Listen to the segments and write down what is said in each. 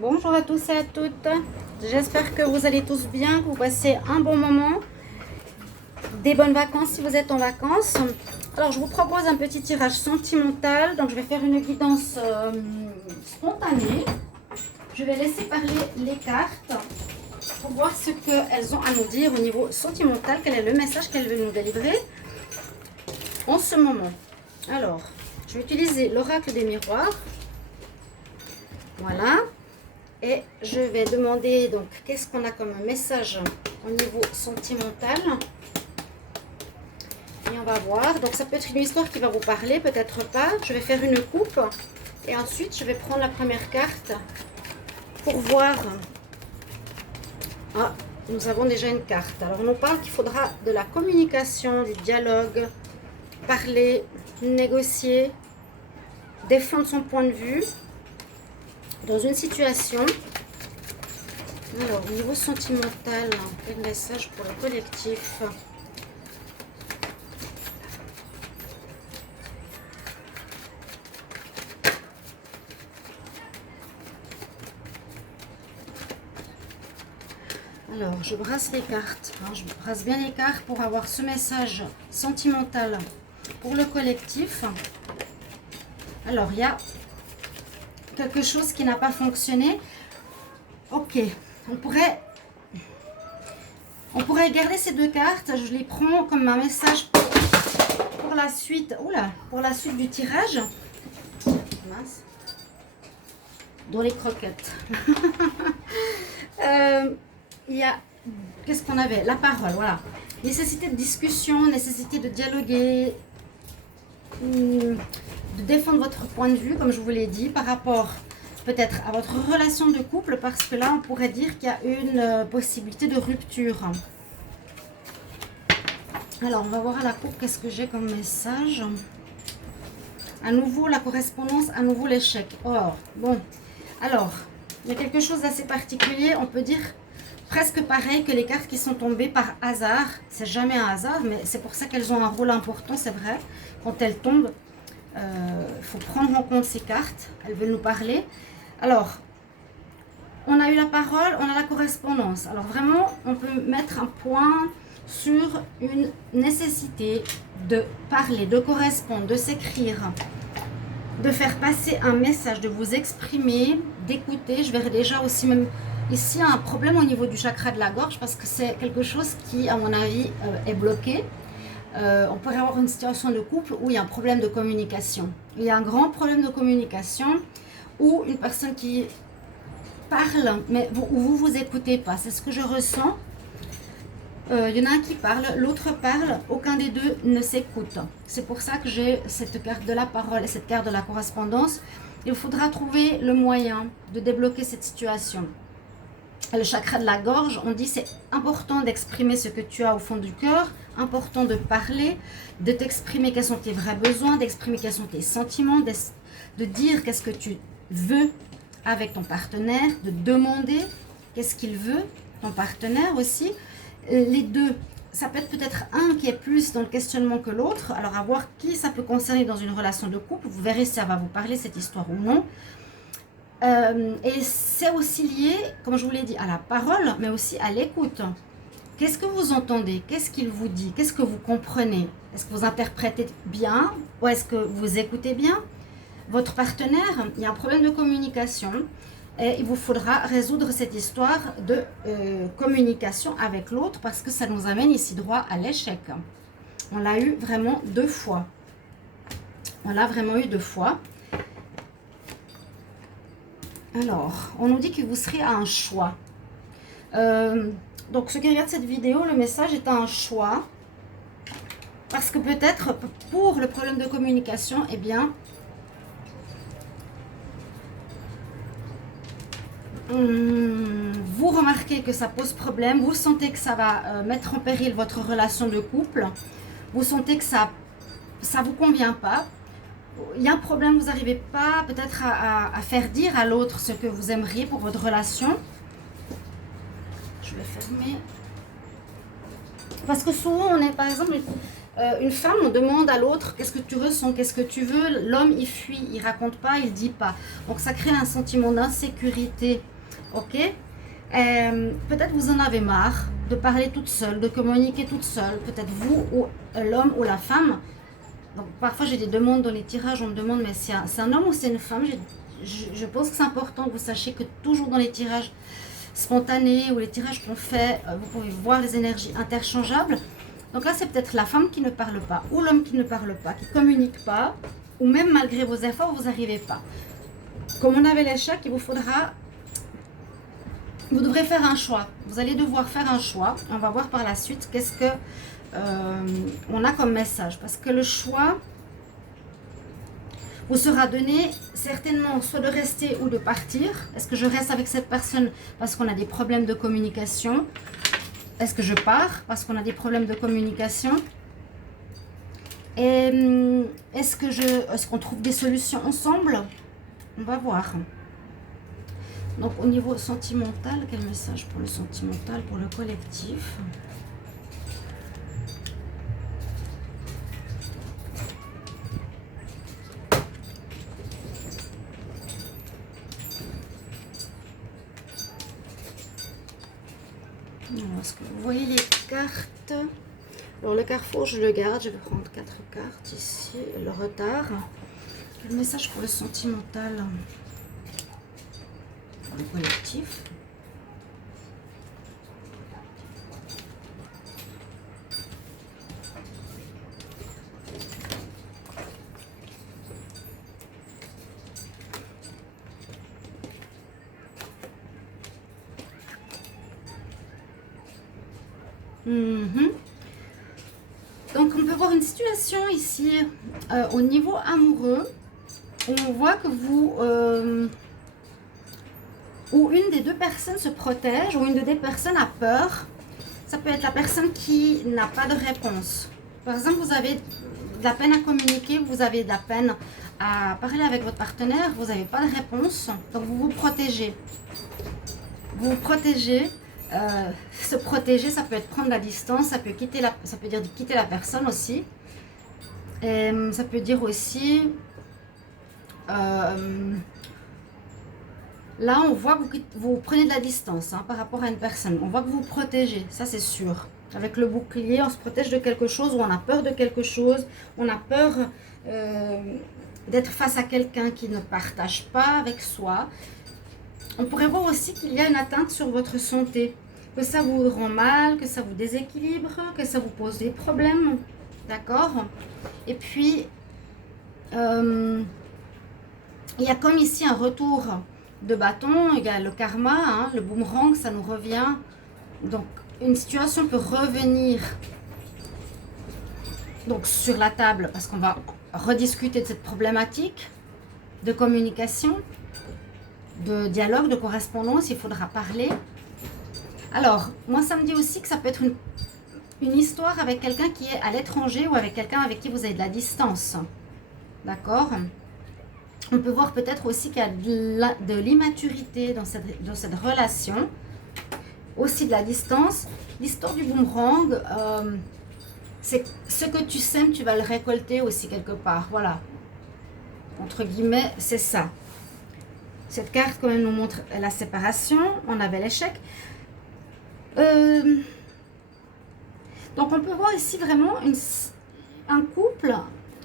Bonjour à tous et à toutes. J'espère que vous allez tous bien, que vous passez un bon moment, des bonnes vacances si vous êtes en vacances. Alors, je vous propose un petit tirage sentimental. Donc, je vais faire une guidance spontanée. Je vais laisser parler les cartes pour voir ce qu'elles ont à nous dire au niveau sentimental. Quel est le message qu'elles veulent nous délivrer en ce moment. Alors, je vais utiliser l'oracle des miroirs. Voilà. Et je vais demander donc qu'est-ce qu'on a comme message au niveau sentimental. Et on va voir. Donc ça peut être une histoire qui va vous parler, peut-être pas. Je vais faire une coupe. Et ensuite je vais prendre la première carte pour voir. Ah, nous avons déjà une carte. Alors on nous parle qu'il faudra de la communication, du dialogue, parler, négocier, défendre son point de vue dans une situation. Alors, au niveau sentimental, quel message pour le collectif? Alors, je brasse les cartes. Je brasse bien les cartes pour avoir ce message sentimental pour le collectif. Alors, il y a quelque chose qui n'a pas fonctionné. Ok, on pourrait garder ces deux cartes. Je les prends comme un message pour la suite. Oula, pour la suite du tirage. Mince. Dans les croquettes. Il y a, qu'est-ce qu'on avait? La parole, voilà. Nécessité de discussion, nécessité de dialoguer, de défendre votre point de vue, comme je vous l'ai dit, par rapport peut-être à votre relation de couple, parce que là, on pourrait dire qu'il y a une possibilité de rupture. Alors, on va voir à la coupe, qu'est-ce que j'ai comme message. À nouveau, la correspondance, à nouveau l'échec. Oh, bon. Alors, il y a quelque chose d'assez particulier, on peut dire presque pareil que les cartes qui sont tombées par hasard. C'est jamais un hasard, mais c'est pour ça qu'elles ont un rôle important, c'est vrai. Quand elles tombent, il faut prendre en compte ces cartes. Elles veulent nous parler. Alors, on a eu la parole, on a la correspondance. Alors vraiment, on peut mettre un point sur une nécessité de parler, de correspondre, de s'écrire, de faire passer un message, de vous exprimer, d'écouter. Je verrai déjà aussi même ici un problème au niveau du chakra de la gorge parce que c'est quelque chose qui, à mon avis, est bloqué. On pourrait avoir une situation de couple où il y a un problème de communication. Il y a un grand problème de communication où une personne qui parle, mais où vous écoutez pas. C'est ce que je ressens. Il y en a un qui parle, l'autre parle, aucun des deux ne s'écoute. C'est pour ça que j'ai cette carte de la parole et cette carte de la correspondance. Il faudra trouver le moyen de débloquer cette situation. Le chakra de la gorge, on dit c'est important d'exprimer ce que tu as au fond du cœur, important de parler, de t'exprimer quels sont tes vrais besoins, d'exprimer quels sont tes sentiments, de dire qu'est-ce que tu veux avec ton partenaire, de demander qu'est-ce qu'il veut, ton partenaire aussi. Les deux, ça peut être peut-être un qui est plus dans le questionnement que l'autre. Alors à voir qui ça peut concerner dans une relation de couple. Vous verrez si ça va vous parler cette histoire ou non. Et c'est aussi lié, comme je vous l'ai dit, à la parole, mais aussi à l'écoute. Qu'est-ce que vous entendez? Qu'est-ce qu'il vous dit? Qu'est-ce que vous comprenez? Est-ce que vous interprétez bien? Ou est-ce que vous écoutez bien? Votre partenaire, il y a un problème de communication. Et il vous faudra résoudre cette histoire de communication avec l'autre parce que ça nous amène ici droit à l'échec. On l'a eu vraiment deux fois. On l'a vraiment eu deux fois. Alors, on nous dit que vous serez à un choix. Donc, ceux qui regardent cette vidéo, le message est un choix. Parce que peut-être pour le problème de communication, eh bien, vous remarquez que ça pose problème, vous sentez que ça va mettre en péril votre relation de couple, vous sentez que ça vous convient pas, il y a un problème, vous n'arrivez pas peut-être à faire dire à l'autre ce que vous aimeriez pour votre relation. Je vais fermer. Parce que souvent on est par exemple une femme, on demande à l'autre qu'est-ce que tu ressens, qu'est-ce que tu veux. L'homme, il fuit, il raconte pas, il dit pas. Donc ça crée un sentiment d'insécurité. Ok. Peut-être vous en avez marre de parler toute seule, de communiquer toute seule. Peut-être vous ou l'homme ou la femme. Donc parfois j'ai des demandes dans les tirages, on me demande mais c'est un homme ou c'est une femme. Je pense que c'est important que vous sachiez que toujours dans les tirages spontanés ou les tirages qu'on fait, vous pouvez voir les énergies interchangeables. Donc là, c'est peut-être la femme qui ne parle pas, ou l'homme qui ne parle pas, qui ne communique pas, ou même malgré vos efforts, vous n'arrivez pas. Comme on avait l'échec, il vous faudra... Vous devrez faire un choix. Vous allez devoir faire un choix. On va voir par la suite qu'est-ce que on a comme message. Parce que le choix vous sera donné certainement soit de rester ou de partir. Est-ce que je reste avec cette personne parce qu'on a des problèmes de communication? Est-ce que je pars parce qu'on a des problèmes de communication? Et est-ce qu'on trouve des solutions ensemble? On va voir. Donc au niveau sentimental, quel message pour le sentimental, pour le collectif? Est-ce que vous voyez les cartes? Alors le carrefour, je le garde. Je vais prendre 4 cartes ici. Le retard. Quel message pour le sentimental? Pour le collectif. Donc on peut voir une situation ici au niveau amoureux où on voit que vous ou une des deux personnes se protège ou une des deux personnes a peur. Ça peut être la personne qui n'a pas de réponse. Par exemple, vous avez de la peine à communiquer, vous avez de la peine à parler avec votre partenaire, vous n'avez pas de réponse, donc vous vous protégez. Vous vous protégez. Se protéger, ça peut être prendre la distance, ça peut dire quitter la personne aussi. Et ça peut dire aussi, là on voit que vous prenez de la distance par rapport à une personne. On voit que vous vous protégez, ça c'est sûr. Avec le bouclier, on se protège de quelque chose ou on a peur de quelque chose. On a peur d'être face à quelqu'un qui ne partage pas avec soi. On pourrait voir aussi qu'il y a une atteinte sur votre santé, que ça vous rend mal, que ça vous déséquilibre, que ça vous pose des problèmes, d'accord? Et puis, il y a comme ici un retour de bâton, il y a le karma, le boomerang, ça nous revient. Donc, une situation peut revenir donc, sur la table, parce qu'on va rediscuter de cette problématique de communication, de dialogue, de correspondance, il faudra parler. Alors, moi ça me dit aussi que ça peut être une histoire avec quelqu'un qui est à l'étranger ou avec quelqu'un avec qui vous avez de la distance. D'accord? On peut voir peut-être aussi qu'il y a de l'immaturité dans cette relation. Aussi de la distance. L'histoire du boomerang, c'est ce que tu sèmes, tu vas le récolter aussi quelque part. Voilà. Entre guillemets, c'est ça. Cette carte quand même nous montre la séparation. On avait l'échec. Donc on peut voir ici vraiment un couple.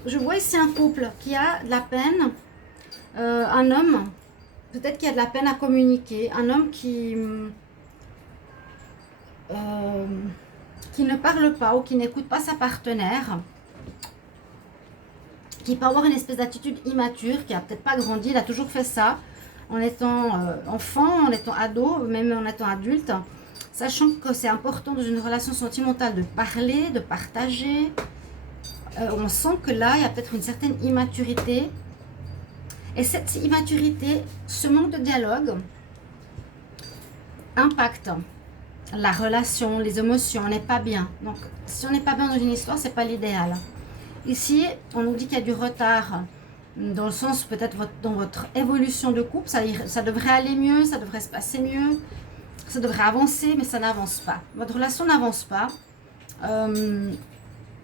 Je vois ici un couple qui a de la peine. Un homme, peut-être qu'il a de la peine à communiquer. Un homme qui ne parle pas ou qui n'écoute pas sa partenaire. Qui peut avoir une espèce d'attitude immature, qui n'a peut-être pas grandi. Il a toujours fait ça en étant enfant, en étant ado, même en étant adulte. Sachant que c'est important dans une relation sentimentale de parler, de partager. On sent que là, il y a peut-être une certaine immaturité. Et cette immaturité, ce manque de dialogue, impacte la relation, les émotions. On n'est pas bien. Donc, si on n'est pas bien dans une histoire, ce n'est pas l'idéal. Ici, on nous dit qu'il y a du retard. Dans le sens, peut-être dans votre évolution de couple, ça devrait aller mieux, ça devrait se passer mieux. Ça devrait avancer, mais ça n'avance pas. Votre relation n'avance pas.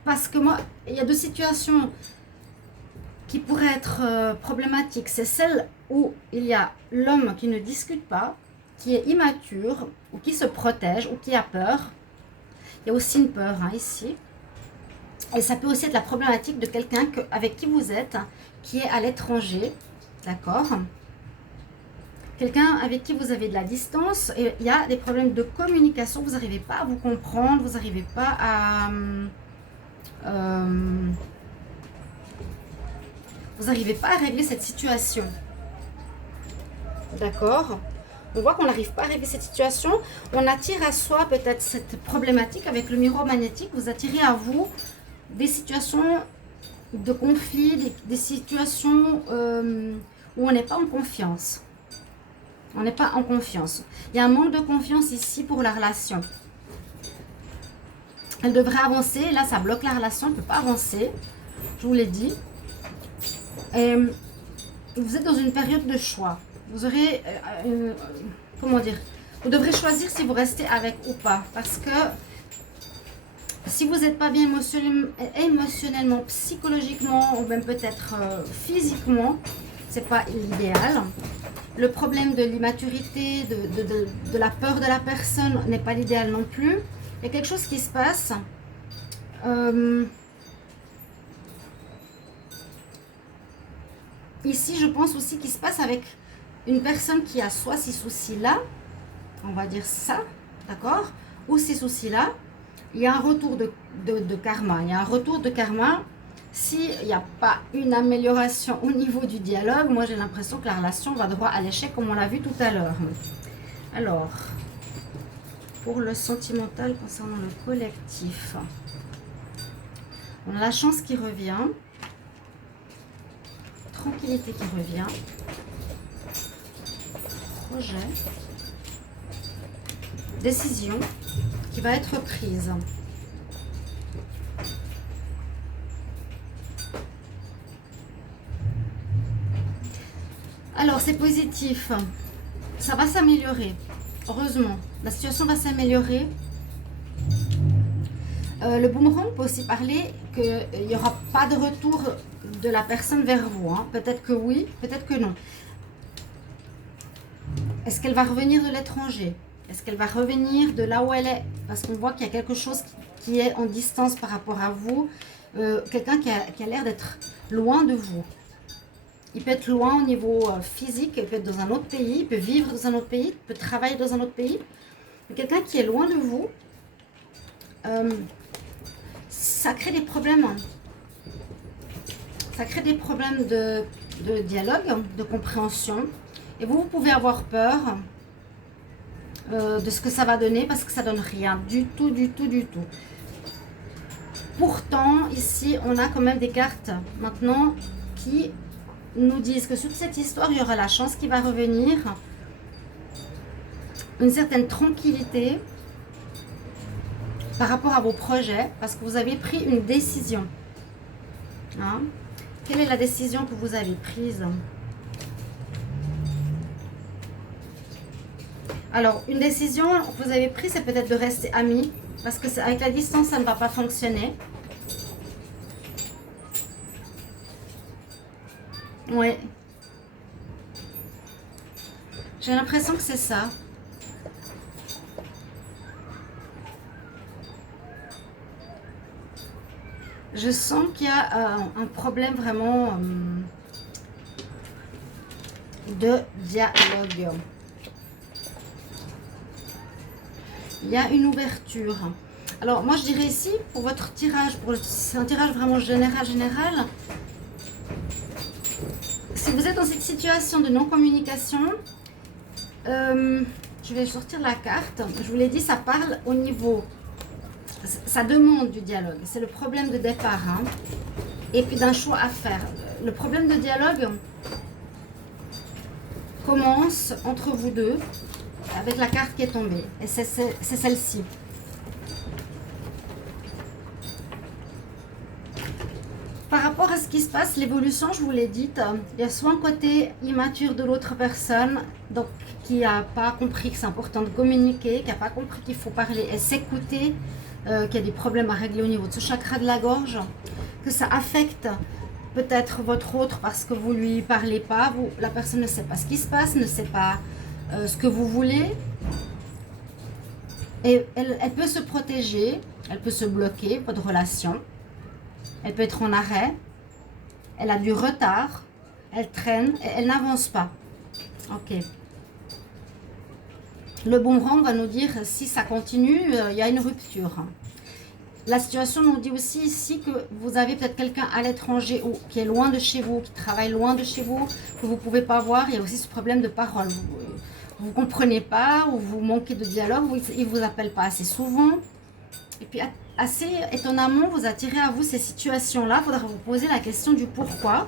parce que moi, il y a deux situations qui pourraient être problématiques. C'est celle où il y a l'homme qui ne discute pas, qui est immature, ou qui se protège, ou qui a peur. Il y a aussi une peur hein, ici. Et ça peut aussi être la problématique de quelqu'un avec qui vous êtes, qui est à l'étranger, d'accord? Quelqu'un avec qui vous avez de la distance, et il y a des problèmes de communication, vous n'arrivez pas à vous comprendre, vous n'arrivez pas à... vous n'arrivez pas à régler cette situation. D'accord? On voit qu'on n'arrive pas à régler cette situation. On attire à soi peut-être cette problématique avec le miroir magnétique. Vous attirez à vous des situations de conflit, des situations où on n'est pas en confiance. On n'est pas en confiance. Il y a un manque de confiance ici pour la relation. Elle devrait avancer. Là, ça bloque la relation. Elle ne peut pas avancer. Je vous l'ai dit. Et vous êtes dans une période de choix. Vous aurez... comment dire? Vous devrez choisir si vous restez avec ou pas. Parce que si vous n'êtes pas bien émotionnellement, psychologiquement ou même peut-être physiquement, c'est pas l'idéal. Le problème de l'immaturité, de la peur de la personne n'est pas l'idéal non plus. Il y a quelque chose qui se passe. Ici, je pense aussi qu'il se passe avec une personne qui a soit ces soucis-là, on va dire ça, d'accord, ou ces soucis-là. Il y a un retour de karma. Il y a un retour de karma. S'il n'y a pas une amélioration au niveau du dialogue, moi j'ai l'impression que la relation va droit à l'échec comme on l'a vu tout à l'heure. Alors, pour le sentimental concernant le collectif, on a la chance qui revient, tranquillité qui revient, projet, décision qui va être prise. Alors, c'est positif. Ça va s'améliorer. Heureusement. La situation va s'améliorer. Le boomerang peut aussi parler qu'il n'y aura pas de retour de la personne vers vous. Hein. Peut-être que oui, peut-être que non. Est-ce qu'elle va revenir de l'étranger? Est-ce qu'elle va revenir de là où elle est? Parce qu'on voit qu'il y a quelque chose qui est en distance par rapport à vous. Quelqu'un qui a l'air d'être loin de vous. Il peut être loin au niveau physique, il peut être dans un autre pays, il peut vivre dans un autre pays, il peut travailler dans un autre pays. Quelqu'un qui est loin de vous, ça crée des problèmes. Ça crée des problèmes de dialogue, de compréhension. Et vous pouvez avoir peur de ce que ça va donner parce que ça donne rien du tout, du tout, du tout. Pourtant, ici, on a quand même des cartes maintenant qui nous disent que sur cette histoire, il y aura la chance qui va revenir, une certaine tranquillité par rapport à vos projets, parce que vous avez pris une décision. Hein? Quelle est la décision que vous avez prise? Alors, une décision que vous avez prise, c'est peut-être de rester amis, parce que avec la distance, ça ne va pas fonctionner. Oui. J'ai l'impression que c'est ça. Je sens qu'il y a un problème vraiment de dialogue. Il y a une ouverture. Alors, moi, je dirais ici, pour votre tirage, c'est un tirage vraiment général. Si vous êtes dans cette situation de non-communication, je vais sortir la carte. Je vous l'ai dit, ça parle au niveau... Ça demande du dialogue. C'est le problème de départ. Hein. Et puis d'un choix à faire. Le problème de dialogue commence entre vous deux avec la carte qui est tombée. Et c'est celle-ci. Par rapport à ce qui se passe, l'évolution, je vous l'ai dit, il y a soit un côté immature de l'autre personne, donc qui n'a pas compris que c'est important de communiquer, qui n'a pas compris qu'il faut parler et s'écouter, qu'il y a des problèmes à régler au niveau de ce chakra de la gorge, que ça affecte peut-être votre autre parce que vous lui parlez pas, la personne ne sait pas ce qui se passe, ne sait pas ce que vous voulez. Et elle peut se protéger, elle peut se bloquer, votre relation. Elle peut être en arrêt, elle a du retard, elle traîne, et elle n'avance pas. Ok. Le boomerang va nous dire si ça continue, il y a une rupture. La situation nous dit aussi ici que vous avez peut-être quelqu'un à l'étranger ou qui est loin de chez vous, qui travaille loin de chez vous, que vous ne pouvez pas voir. Il y a aussi ce problème de parole. Vous ne comprenez pas ou vous manquez de dialogue, il ne vous appelle pas assez souvent. Et puis assez étonnamment, vous attirez à vous ces situations-là. Il faudra vous poser la question du pourquoi.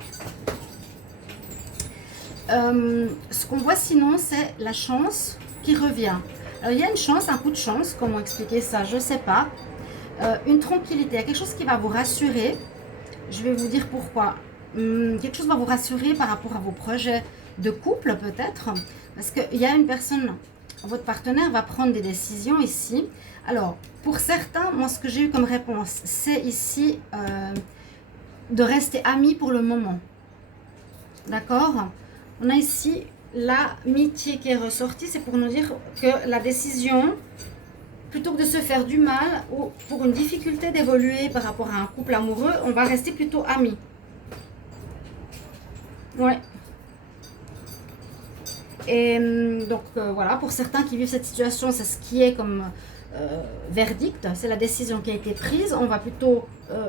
Ce qu'on voit sinon, c'est la chance qui revient. Alors, il y a une chance, un coup de chance, comment expliquer ça, je ne sais pas. Une tranquillité, il y a quelque chose qui va vous rassurer. Je vais vous dire pourquoi. Quelque chose va vous rassurer par rapport à vos projets de couple peut-être. Parce qu'il y a une personne, votre partenaire va prendre des décisions ici. Alors, pour certains, moi ce que j'ai eu comme réponse, c'est ici de rester amis pour le moment. D'accord? On a ici l'amitié qui est ressortie, c'est pour nous dire que la décision, plutôt que de se faire du mal ou pour une difficulté d'évoluer par rapport à un couple amoureux, on va rester plutôt amis. Ouais. Et donc voilà, pour certains qui vivent cette situation, c'est ce qui est comme verdict, c'est la décision qui a été prise. On va plutôt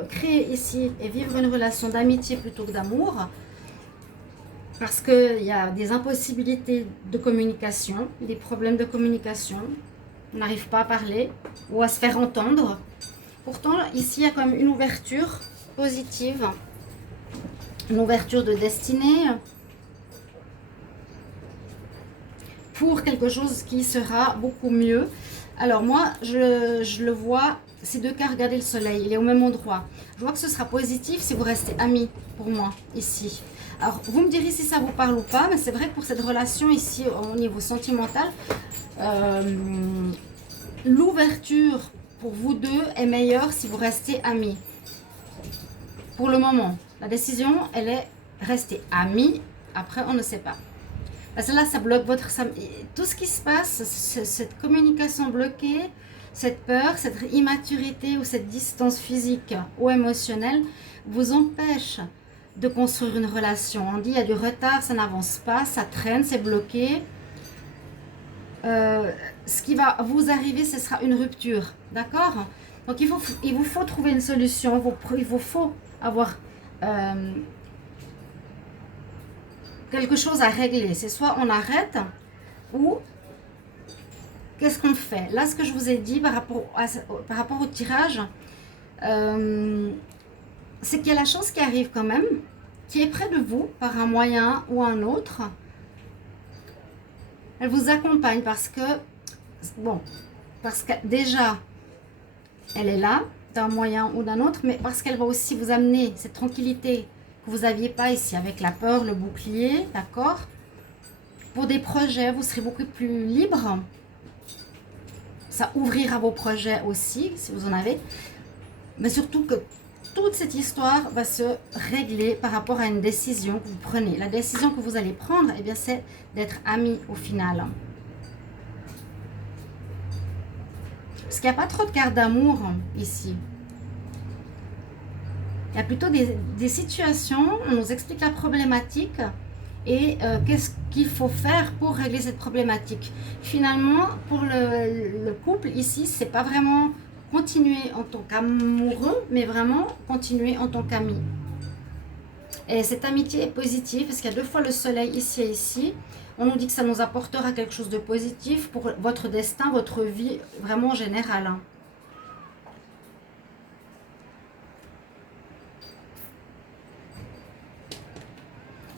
créer ici et vivre une relation d'amitié plutôt que d'amour. Parce qu'il y a des impossibilités de communication, des problèmes de communication. On n'arrive pas à parler ou à se faire entendre. Pourtant, ici, il y a quand même une ouverture positive, une ouverture de destinée pour quelque chose qui sera beaucoup mieux. Alors moi, je le vois, ces deux cas, regardez le soleil, il est au même endroit. Je vois que ce sera positif si vous restez amis pour moi, ici. Alors, vous me direz si ça vous parle ou pas, mais c'est vrai que pour cette relation ici, au niveau sentimental, l'ouverture pour vous deux est meilleure si vous restez amis. Pour le moment, la décision, elle est rester amis. Après, on ne sait pas. Parce que là, ça bloque tout ce qui se passe, cette communication bloquée, cette peur, cette immaturité ou cette distance physique ou émotionnelle vous empêche de construire une relation. On dit il y a du retard, ça n'avance pas, ça traîne, c'est bloqué. Ce qui va vous arriver, ce sera une rupture. D'accord? Donc il vous faut trouver une solution. Il vous faut avoir quelque chose à régler. C'est soit on arrête ou qu'est-ce qu'on fait? Là, ce que je vous ai dit par rapport au tirage, c'est qu'il y a la chance qui arrive quand même, qui est près de vous par un moyen ou un autre. Elle vous accompagne parce que déjà, elle est là, d'un moyen ou d'un autre, mais parce qu'elle va aussi vous amener cette tranquillité que vous n'aviez pas ici, avec la peur, le bouclier, d'accord? Pour des projets, vous serez beaucoup plus libre. Ça ouvrira vos projets aussi, si vous en avez. Mais surtout que toute cette histoire va se régler par rapport à une décision que vous prenez. La décision que vous allez prendre, eh bien, c'est d'être amis au final. Parce qu'il n'y a pas trop de cartes d'amour ici. Il y a plutôt des situations, on nous explique la problématique et qu'est-ce qu'il faut faire pour régler cette problématique. Finalement, pour le couple ici, c'est pas vraiment continuer en tant qu'amoureux, mais vraiment continuer en tant qu'ami. Et cette amitié est positive parce qu'il y a deux fois le soleil ici et ici. On nous dit que ça nous apportera quelque chose de positif pour votre destin, votre vie, vraiment en général.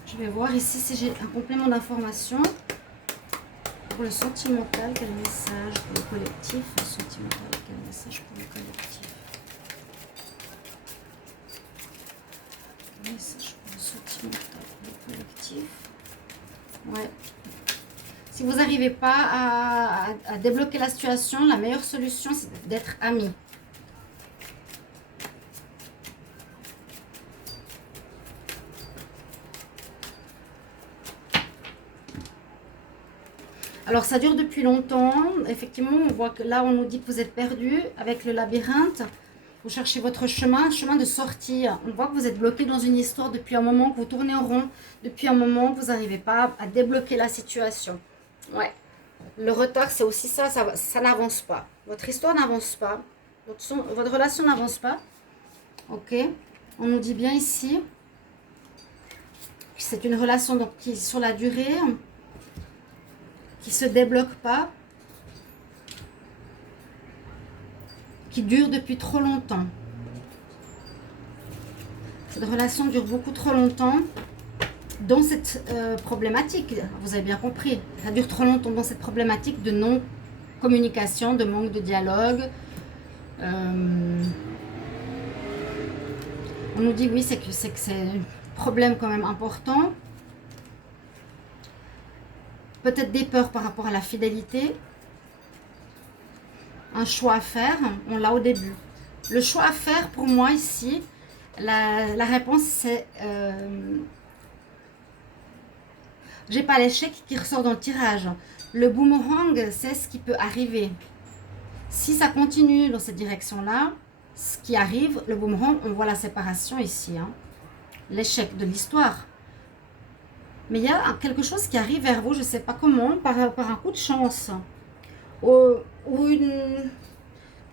Je vais voir ici si j'ai un complément d'information. Pour le sentimental, quel message pour le collectif? Le sentimental, quel message pour le collectif? Quel message pour le sentimental pour le collectif? Ouais. Si vous n'arrivez pas à débloquer la situation, la meilleure solution, c'est d'être amis. Alors, ça dure depuis longtemps. Effectivement, on voit que là, on nous dit que vous êtes perdu avec le labyrinthe. Vous cherchez votre chemin, un chemin de sortie. On voit que vous êtes bloqué dans une histoire depuis un moment, que vous tournez en rond. Depuis un moment, vous n'arrivez pas à débloquer la situation. Ouais. Le retard, c'est aussi ça, ça n'avance pas. Votre histoire n'avance pas. Votre relation n'avance pas. Ok. On nous dit bien ici que c'est une relation donc, qui est sur la durée, qui ne se débloque pas, qui dure depuis trop longtemps. Cette relation dure beaucoup trop longtemps dans cette problématique. Vous avez bien compris. Ça dure trop longtemps dans cette problématique de non-communication, de manque de dialogue. On nous dit oui, c'est que c'est un problème quand même important. Peut-être des peurs par rapport à la fidélité. Un choix à faire, on l'a au début. Le choix à faire pour moi ici, la réponse c'est... j'ai pas l'échec qui ressort dans le tirage. Le boomerang, c'est ce qui peut arriver. Si ça continue dans cette direction-là, ce qui arrive, le boomerang, on voit la séparation ici. Hein. L'échec de l'histoire. Mais il y a quelque chose qui arrive vers vous, je ne sais pas comment, par un coup de chance. Ou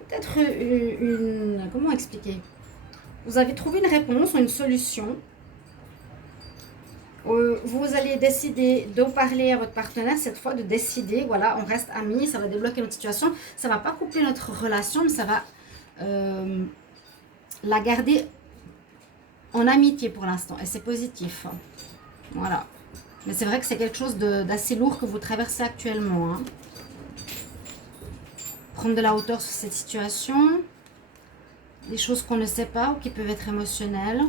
peut-être une... Comment expliquer? Vous avez trouvé une réponse ou une solution. Vous allez décider d'en parler à votre partenaire, cette fois de décider, voilà, on reste amis, ça va débloquer notre situation. Ça ne va pas couper notre relation, mais ça va la garder en amitié pour l'instant. Et c'est positif. Voilà. Mais c'est vrai que c'est quelque chose d'assez lourd que vous traversez actuellement. Hein. Prendre de la hauteur sur cette situation. Des choses qu'on ne sait pas ou qui peuvent être émotionnelles.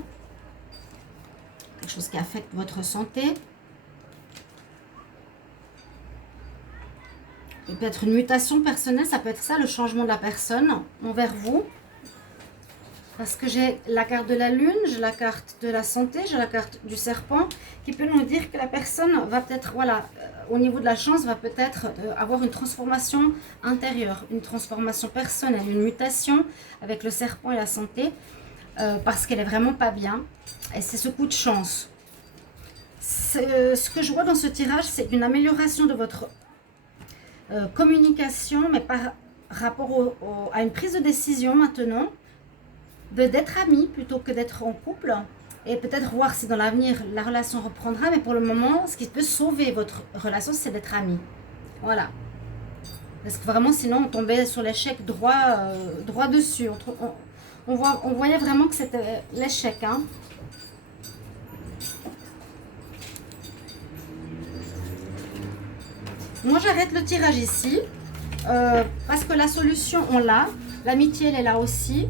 Quelque chose qui affecte votre santé. Il peut être une mutation personnelle, ça peut être ça, le changement de la personne envers vous. Parce que j'ai la carte de la lune, j'ai la carte de la santé, j'ai la carte du serpent qui peut nous dire que la personne va peut-être, voilà, au niveau de la chance, va peut-être avoir une transformation intérieure, une transformation personnelle, une mutation avec le serpent et la santé parce qu'elle est vraiment pas bien. Et c'est ce coup de chance. Ce que je vois dans ce tirage, c'est une amélioration de votre communication, mais par rapport à une prise de décision maintenant, d'être amis plutôt que d'être en couple, et peut-être voir si dans l'avenir la relation reprendra, mais pour le moment, ce qui peut sauver votre relation, c'est d'être amis. Voilà. Parce que vraiment, sinon, on tombait sur l'échec droit dessus. On voyait vraiment que c'était l'échec. Hein. Moi, j'arrête le tirage ici, parce que la solution, on l'a. L'amitié, elle est là aussi.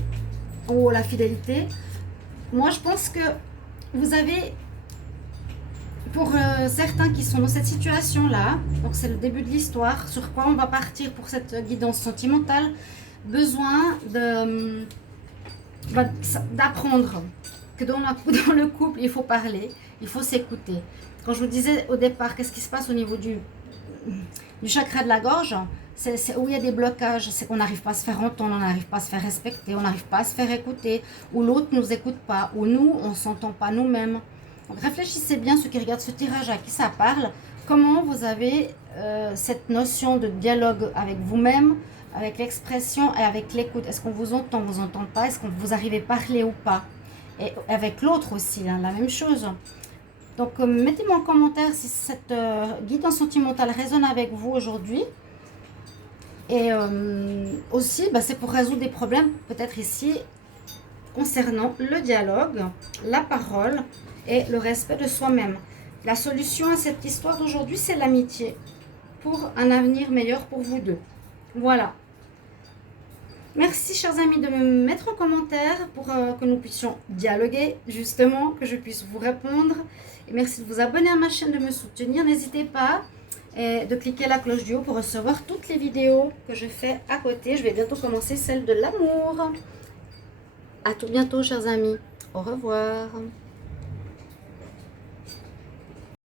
Ou la fidélité. Moi, je pense que vous avez, pour certains qui sont dans cette situation-là, donc c'est le début de l'histoire, sur quoi on va partir pour cette guidance sentimentale, besoin d'apprendre que dans le couple, il faut parler, il faut s'écouter. Quand je vous disais au départ, qu'est-ce qui se passe au niveau du chakra de la gorge, c'est où il y a des blocages, c'est qu'on n'arrive pas à se faire entendre, on n'arrive pas à se faire respecter, on n'arrive pas à se faire écouter, ou l'autre ne nous écoute pas, ou nous, on ne s'entend pas nous-mêmes. Donc réfléchissez bien, ceux qui regardent ce tirage, à qui ça parle, comment vous avez cette notion de dialogue avec vous-même, avec l'expression et avec l'écoute. Est-ce qu'on vous entend, vous entend pas, est-ce que vous arrivez à parler ou pas? Et avec l'autre aussi, hein, la même chose. Donc mettez-moi en commentaire si cette guidance sentimentale résonne avec vous aujourd'hui. Et aussi, c'est pour résoudre des problèmes, peut-être ici, concernant le dialogue, la parole et le respect de soi-même. La solution à cette histoire d'aujourd'hui, c'est l'amitié pour un avenir meilleur pour vous deux. Voilà. Merci, chers amis, de me mettre en commentaire pour que nous puissions dialoguer, justement, que je puisse vous répondre. Et merci de vous abonner à ma chaîne, de me soutenir. N'hésitez pas et de cliquer la cloche du haut pour recevoir toutes les vidéos que je fais à côté. Je vais bientôt commencer celle de l'amour. À tout bientôt, chers amis. Au revoir.